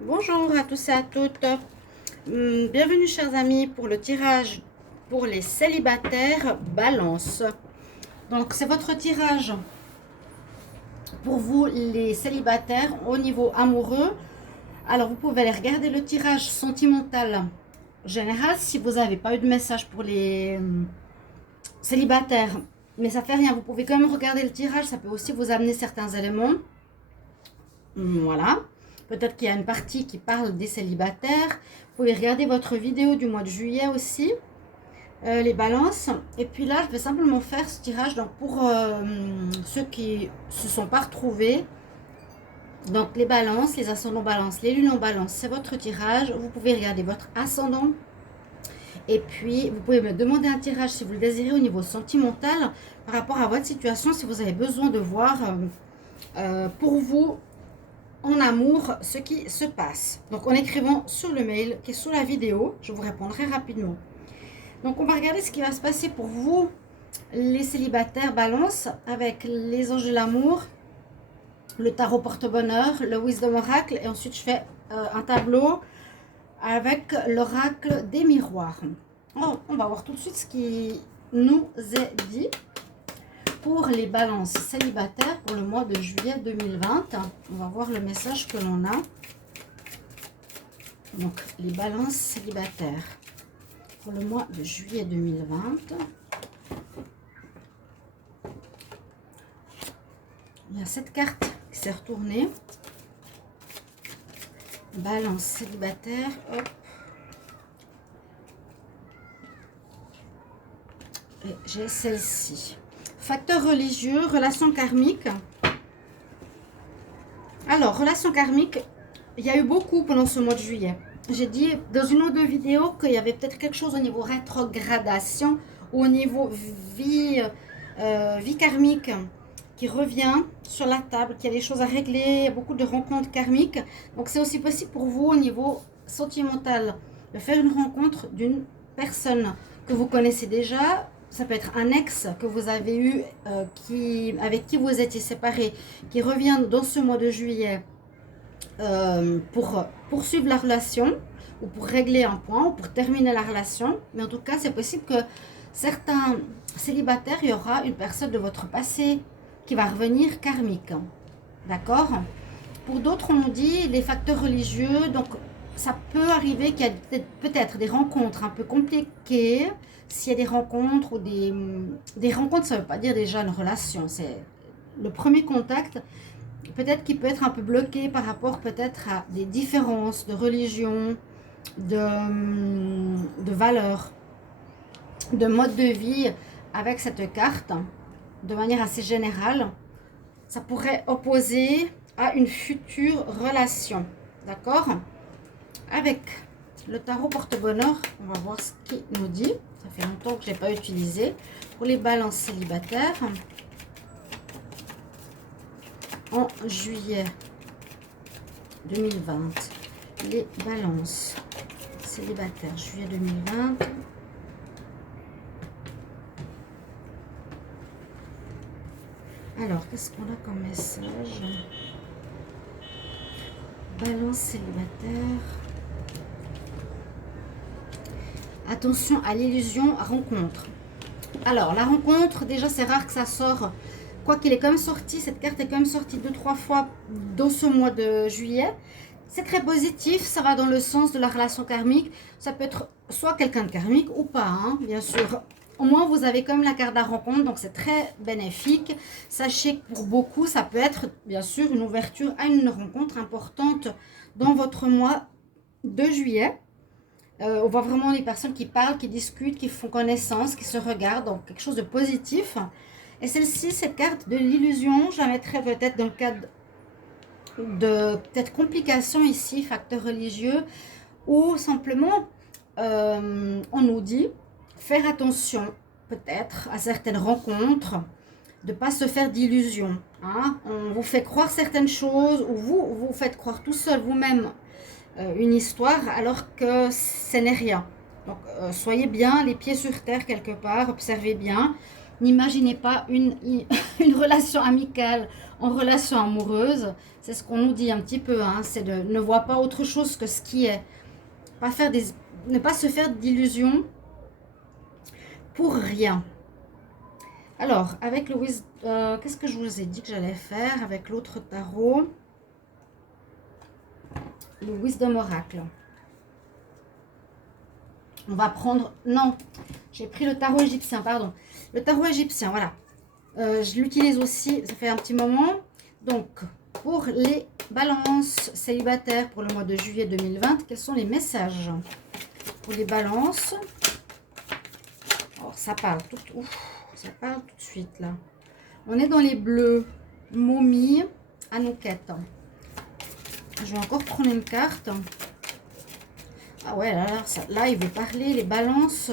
Bonjour à tous et à toutes. Bienvenue chers amis pour le tirage pour les célibataires Balance. Donc c'est votre tirage pour vous les célibataires au niveau amoureux. Alors vous pouvez aller regarder le tirage sentimental général si vous n'avez pas eu de message pour les célibataires. Mais ça fait rien, vous pouvez quand même regarder le tirage, ça peut aussi vous amener certains éléments. Voilà. Peut-être qu'il y a une partie qui parle des célibataires. Vous pouvez regarder votre vidéo du mois de juillet aussi, les balances. Et puis là, je vais simplement faire ce tirage donc pour ceux qui se sont pas retrouvés. Donc les balances, les ascendants balance, les lunes en balance, c'est votre tirage. Vous pouvez regarder votre ascendant. Et puis, vous pouvez me demander un tirage si vous le désirez au niveau sentimental par rapport à votre situation, si vous avez besoin de voir pour vous en amour ce qui se passe. Donc en écrivant sur le mail qui est sous la vidéo, je vous répondrai rapidement. Donc on va regarder ce qui va se passer pour vous, les célibataires balance, avec les anges de l'amour, le tarot porte-bonheur, le wisdom oracle, et ensuite je fais un tableau avec l'oracle des miroirs. Oh, on va voir tout de suite ce qui nous est dit pour les balances célibataires pour le mois de juillet 2020. On va voir le message que l'on a. Donc, les balances célibataires pour le mois de juillet 2020. Il y a cette carte qui s'est retournée. Balance célibataire. Hop. Et j'ai celle-ci. Facteur religieux, relation karmique. Alors, relation karmique, il y a eu beaucoup pendant ce mois de juillet. J'ai dit dans une ou deux vidéos qu'il y avait peut-être quelque chose au niveau rétrogradation, ou au niveau vie karmique qui revient sur la table, qu'il y a des choses à régler, il y a beaucoup de rencontres karmiques. Donc c'est aussi possible pour vous au niveau sentimental de faire une rencontre d'une personne que vous connaissez déjà. Ça peut être un ex que vous avez eu, avec qui vous étiez séparés, qui revient dans ce mois de juillet pour poursuivre la relation, ou pour régler un point, ou pour terminer la relation. Mais en tout cas, c'est possible que certains célibataires, il y aura une personne de votre passé qui va revenir karmique. D'accord? Pour d'autres, on nous dit les facteurs religieux, donc ça peut arriver qu'il y a peut-être des rencontres un peu compliquées. S'il y a des rencontres ou des rencontres, ça ne veut pas dire déjà une relation. C'est le premier contact, peut-être qu'il peut être un peu bloqué par rapport peut-être à des différences de religion, de valeurs, de mode de vie avec cette carte, de manière assez générale. Ça pourrait opposer à une future relation. D'accord? Avec le tarot porte-bonheur, on va voir ce qu'il nous dit. Ça fait longtemps que je n'ai pas utilisé. Pour les balances célibataires, en juillet 2020, les balances célibataires, juillet 2020. Alors, qu'est-ce qu'on a comme message? Balance célibataire. Attention à l'illusion rencontre. Alors, la rencontre, déjà, c'est rare que ça sort. Quoi qu'il est quand même sorti, cette carte est quand même sortie 2-3 fois dans ce mois de juillet. C'est très positif, ça va dans le sens de la relation karmique. Ça peut être soit quelqu'un de karmique ou pas, hein, bien sûr. Au moins, vous avez quand même la carte de la rencontre, donc c'est très bénéfique. Sachez que pour beaucoup, ça peut être, bien sûr, une ouverture à une rencontre importante dans votre mois de juillet. On voit vraiment les personnes qui parlent, qui discutent, qui font connaissance, qui se regardent, donc quelque chose de positif. Et celle-ci, cette carte de l'illusion, je la mettrais peut-être dans le cadre de peut-être complications ici, facteur religieux, ou simplement on nous dit faire attention peut-être à certaines rencontres, de ne pas se faire d'illusions. Hein. On vous fait croire certaines choses, ou vous faites croire tout seul vous-même une histoire alors que ce n'est rien. Donc soyez bien les pieds sur terre quelque part, observez bien. N'imaginez pas une relation amicale en relation amoureuse. C'est ce qu'on nous dit un petit peu, hein, c'est de ne voir pas autre chose que ce qui est. Ne pas se faire d'illusions pour rien. Alors, avec le qu'est-ce que je vous ai dit que j'allais faire avec l'autre tarot? Le Wisdom Oracle. On va prendre... Non, j'ai pris le tarot égyptien, pardon. Le tarot égyptien, voilà. Je l'utilise aussi, ça fait un petit moment. Donc, pour les balances célibataires pour le mois de juillet 2020, quels sont les messages pour les balances? Alors, ça parle tout de suite, là. On est dans les bleus. Momie, Anouquette. Je vais encore prendre une carte. Ah ouais, là, il veut parler, les balances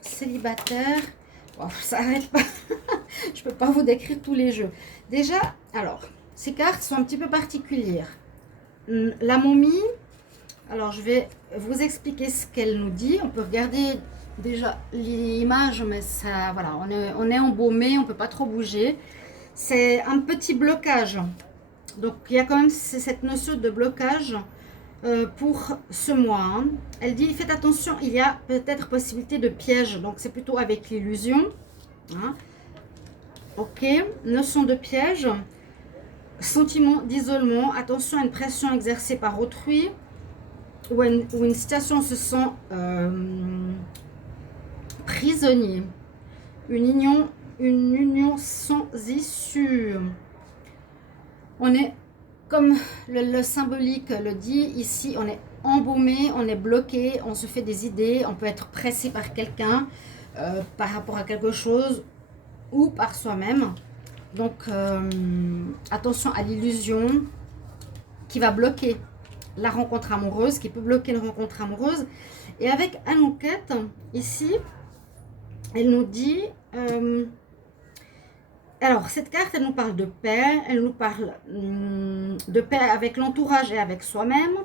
célibataires. Wow, ça n'arrête pas. Je ne peux pas vous décrire tous les jeux. Déjà, alors, ces cartes sont un petit peu particulières. La momie, alors je vais vous expliquer ce qu'elle nous dit. On peut regarder déjà l'image, mais ça, voilà, on est embaumé, on ne peut pas trop bouger. C'est un petit blocage. Donc, il y a quand même cette notion de blocage pour ce mois. Hein. Elle dit, faites attention, il y a peut-être possibilité de piège. Donc, c'est plutôt avec l'illusion. Hein. Ok, notion de piège. Sentiment d'isolement. Attention à une pression exercée par autrui. Ou une situation se sent prisonnier. Une union sans issue. On est, comme le symbolique le dit, ici, on est embaumé, on est bloqué, on se fait des idées, on peut être pressé par quelqu'un, par rapport à quelque chose, ou par soi-même. Donc, attention à l'illusion qui va bloquer la rencontre amoureuse, qui peut bloquer une rencontre amoureuse. Et avec Anouquette, ici, elle nous dit... alors, cette carte, elle nous parle de paix, elle nous parle de paix avec l'entourage et avec soi-même.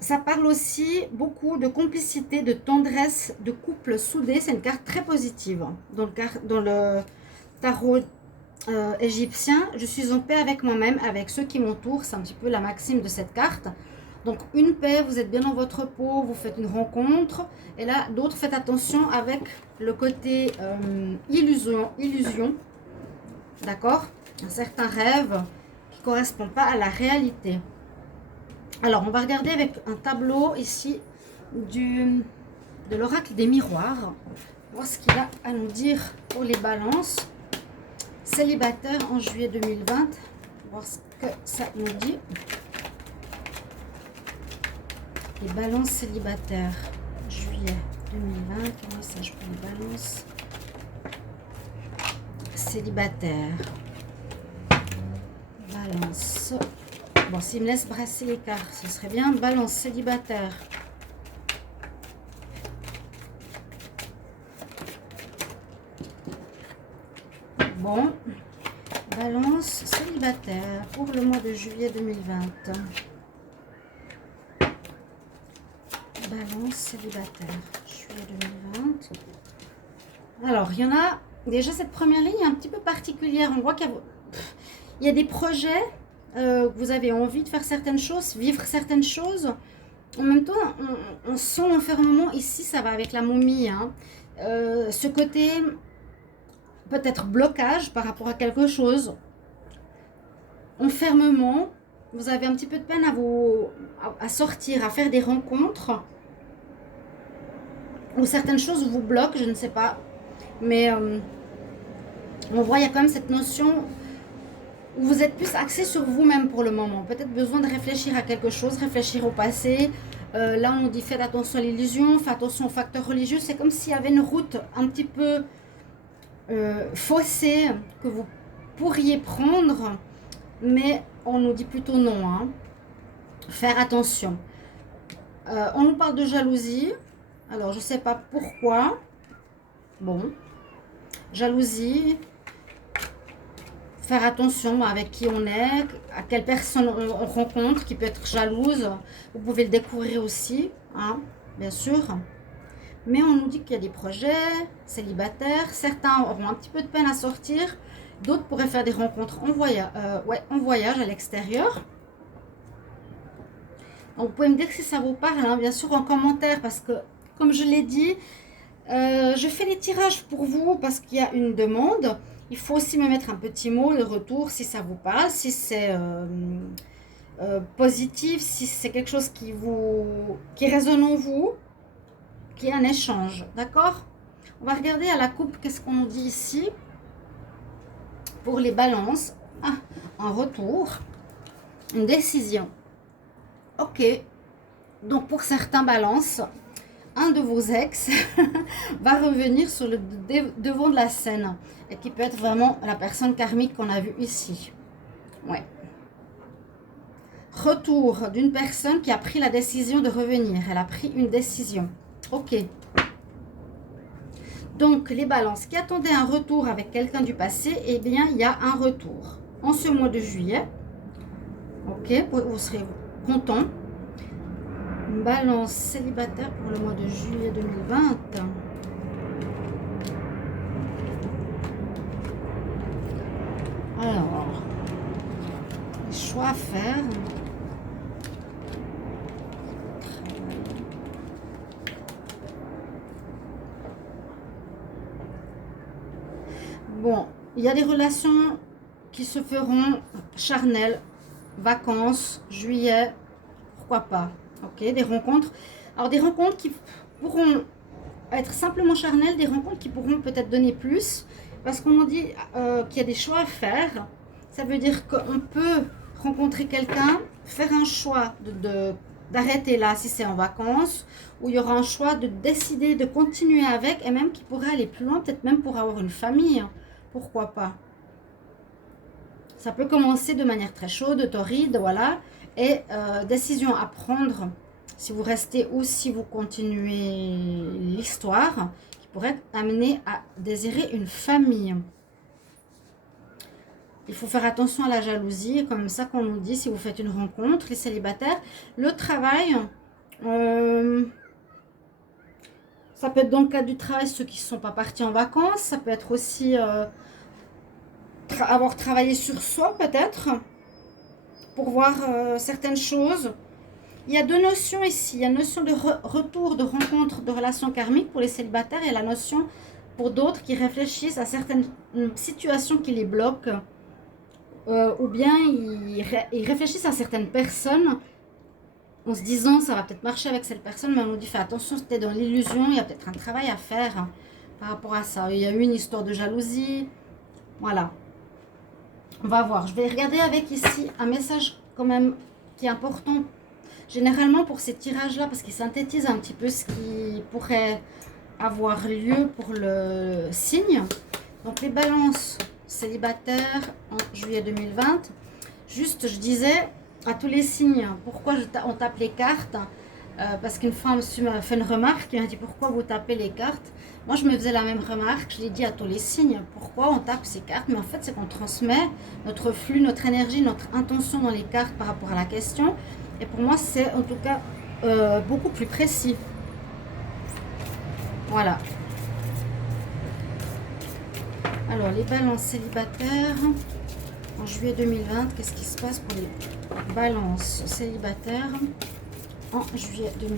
Ça parle aussi beaucoup de complicité, de tendresse, de couple soudé. C'est une carte très positive. Dans le tarot égyptien, je suis en paix avec moi-même, avec ceux qui m'entourent. C'est un petit peu la maxime de cette carte. Donc, une paix, vous êtes bien dans votre peau, vous faites une rencontre. Et là, d'autres, faites attention avec le côté illusion. D'accord? Un certain rêve qui ne correspond pas à la réalité. Alors, on va regarder avec un tableau ici de l'oracle des miroirs. Voir ce qu'il a à nous dire pour les balances célibataires en juillet 2020. Voir ce que ça nous dit. Les balances célibataires, juillet 2020, quel message pour les balances célibataires? Balance. Bon, s'il me laisse brasser les cartes, ce serait bien. Balance célibataire. Bon. Balance célibataire pour le mois de juillet 2020. Balance célibataire, juillet 2020. Alors, il y en a... Déjà, cette première ligne est un petit peu particulière. On voit qu'il y a des projets, vous avez envie de faire certaines choses, vivre certaines choses. En même temps, on sent l'enfermement. Ici, ça va avec la momie. Hein. Ce côté, peut-être blocage par rapport à quelque chose. Enfermement. Vous avez un petit peu de peine à sortir, à faire des rencontres. Ou certaines choses vous bloquent, je ne sais pas. Mais on voit, il y a quand même cette notion où vous êtes plus axé sur vous-même pour le moment. Peut-être besoin de réfléchir à quelque chose, réfléchir au passé. Là, on nous dit faites attention à l'illusion, faites attention aux facteurs religieux. C'est comme s'il y avait une route un petit peu faussée que vous pourriez prendre. Mais on nous dit plutôt non. Hein. Faire attention. On nous parle de jalousie. Alors, je ne sais pas pourquoi. Bon. Jalousie. Faire attention avec qui on est, à quelle personne on rencontre, qui peut être jalouse. Vous pouvez le découvrir aussi, hein, bien sûr. Mais on nous dit qu'il y a des projets célibataires. Certains auront un petit peu de peine à sortir. D'autres pourraient faire des rencontres en voyage à l'extérieur. Donc, vous pouvez me dire si ça vous parle, hein, bien sûr, en commentaire, parce que, comme je l'ai dit, je fais les tirages pour vous parce qu'il y a une demande. Il faut aussi me mettre un petit mot de retour si ça vous parle, si c'est positif, si c'est quelque chose qui résonne en vous, qui est un échange, d'accord? On va regarder à la coupe, qu'est-ce qu'on nous dit ici pour les balances. Ah, un retour, une décision. Ok, donc pour certains balances, un de vos ex va revenir sur le devant de la scène et qui peut être vraiment la personne karmique qu'on a vue ici. Ouais. Retour d'une personne qui a pris la décision de revenir. Elle a pris une décision. Ok. Donc, les balances qui attendaient un retour avec quelqu'un du passé, eh bien, il y a un retour. En ce mois de juillet, ok, vous serez content. Balance célibataire pour le mois de juillet 2020. Alors, les choix à faire. Bon, il y a des relations qui se feront charnelles, vacances, juillet, pourquoi pas. Ok, des rencontres. Alors, des rencontres qui pourront être simplement charnelles, des rencontres qui pourront peut-être donner plus. Parce qu'on nous dit qu'il y a des choix à faire. Ça veut dire qu'on peut rencontrer quelqu'un, faire un choix d'arrêter là si c'est en vacances, ou il y aura un choix de décider de continuer avec, et même qui pourrait aller plus loin, peut-être même pour avoir une famille. Pourquoi pas? Ça peut commencer de manière très chaude, torride, voilà. Et décision à prendre si vous restez ou si vous continuez l'histoire, qui pourrait amener à désirer une famille. Il faut faire attention à la jalousie, comme ça qu'on nous dit si vous faites une rencontre, les célibataires. Le travail, ça peut être dans le cadre du travail ceux qui ne sont pas partis en vacances, ça peut être aussi avoir travaillé sur soi peut-être, pour voir certaines choses. Il y a deux notions ici. Il y a la notion de retour, de rencontre, de relation karmique pour les célibataires et la notion pour d'autres qui réfléchissent à certaines situations qui les bloquent. Ou bien ils réfléchissent à certaines personnes en se disant ça va peut-être marcher avec cette personne, mais on nous dit fais attention, c'était dans l'illusion, il y a peut-être un travail à faire par rapport à ça. Il y a eu une histoire de jalousie. Voilà. On va voir. Je vais regarder avec ici un message quand même qui est important. Généralement pour ces tirages-là, parce qu'ils synthétisent un petit peu ce qui pourrait avoir lieu pour le signe. Donc les balances célibataires en juillet 2020. Juste, je disais à tous les signes, pourquoi on tape les cartes, parce qu'une femme m'a fait une remarque, elle m'a dit pourquoi vous tapez les cartes. Moi je me faisais la même remarque, je l'ai dit à tous les signes, pourquoi on tape ces cartes, mais en fait c'est qu'on transmet notre flux, notre énergie, notre intention dans les cartes par rapport à la question. Et pour moi c'est en tout cas beaucoup plus précis. Voilà. Alors les balances célibataires en juillet 2020, qu'est-ce qui se passe pour les balances célibataires en juillet 2020?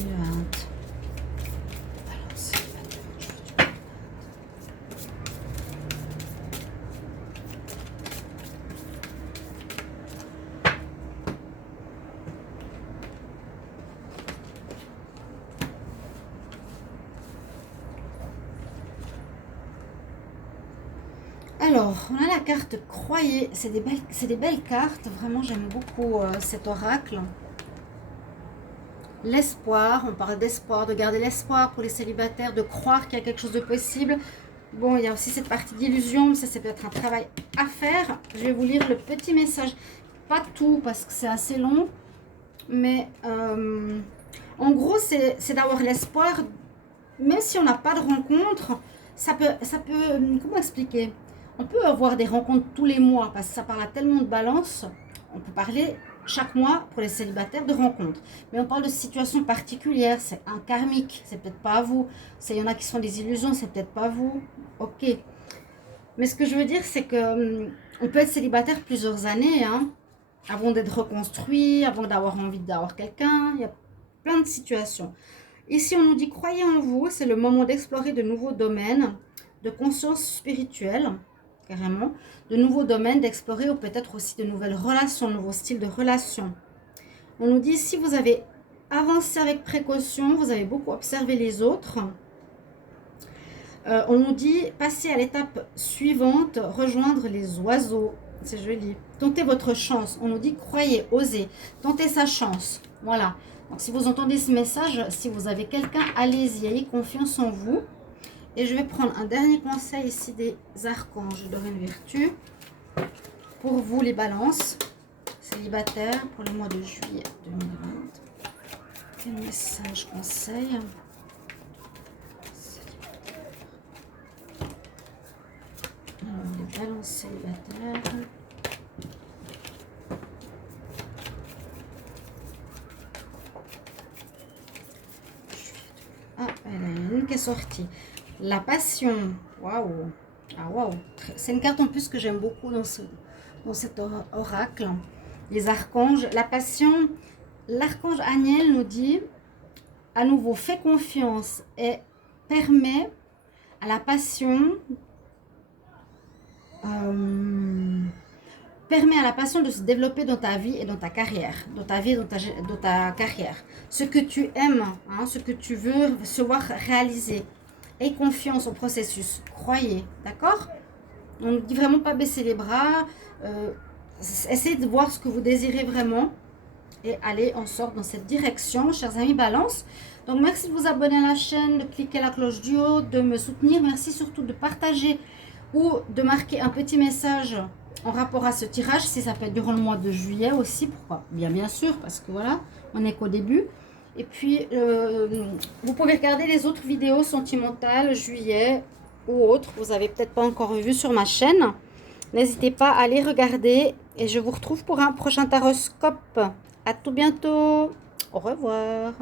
Alors, on a la carte Croyez. C'est des belles cartes. Vraiment, j'aime beaucoup cet oracle. L'espoir. On parle d'espoir, de garder l'espoir pour les célibataires, de croire qu'il y a quelque chose de possible. Bon, il y a aussi cette partie d'illusion. Ça, c'est peut-être un travail à faire. Je vais vous lire le petit message. Pas tout, parce que c'est assez long. Mais, en gros, c'est d'avoir l'espoir. Même si on n'a pas de rencontre, ça peut, comment expliquer? On peut avoir des rencontres tous les mois parce que ça parle à tellement de balance. On peut parler chaque mois pour les célibataires de rencontres. Mais on parle de situations particulières. C'est un karmique. C'est peut-être pas à vous. Il y en a qui sont des illusions. C'est peut-être pas vous. Ok. Mais ce que je veux dire, c'est que on peut être célibataire plusieurs années, hein, avant d'être reconstruit, avant d'avoir envie d'avoir quelqu'un. Il y a plein de situations. Ici, on nous dit, croyez en vous, c'est le moment d'explorer de nouveaux domaines de conscience spirituelle, carrément, de nouveaux domaines d'explorer ou peut-être aussi de nouvelles relations, de nouveaux styles de relations. On nous dit, si vous avez avancé avec précaution, vous avez beaucoup observé les autres, on nous dit, passez à l'étape suivante, rejoindre les oiseaux. C'est joli. Tentez votre chance. On nous dit, croyez, osez, tentez sa chance. Voilà. Donc, si vous entendez ce message, si vous avez quelqu'un, allez-y, ayez confiance en vous. Et je vais prendre un dernier conseil ici des archanges de Reine Vertu. Pour vous, les balances, célibataires, pour le mois de juillet 2020. Quel message, conseil? Alors, les balances célibataires. Ah, elle a une qui est sortie. La passion. Waouh. Ah, waouh. C'est une carte en plus que j'aime beaucoup dans cet oracle. Les archanges. La passion. L'archange Aniel nous dit, à nouveau, fais confiance et permet à la passion de se développer dans ta vie et dans ta carrière, dans ta vie et dans ta carrière. Ce que tu aimes, hein, ce que tu veux se voir réaliser. Aie confiance au processus, croyez, d'accord? On ne dit vraiment pas baisser les bras, essayez de voir ce que vous désirez vraiment et allez en sorte dans cette direction, chers amis Balance. Donc merci de vous abonner à la chaîne, de cliquer la cloche du haut, de me soutenir. Merci surtout de partager ou de marquer un petit message en rapport à ce tirage, si ça peut être durant le mois de juillet aussi, pourquoi bien sûr, parce que voilà, on n'est qu'au début. Et puis, vous pouvez regarder les autres vidéos sentimentales, juillet ou autres, vous n'avez peut-être pas encore vu sur ma chaîne. N'hésitez pas à les regarder et je vous retrouve pour un prochain taroscope. À tout bientôt. Au revoir.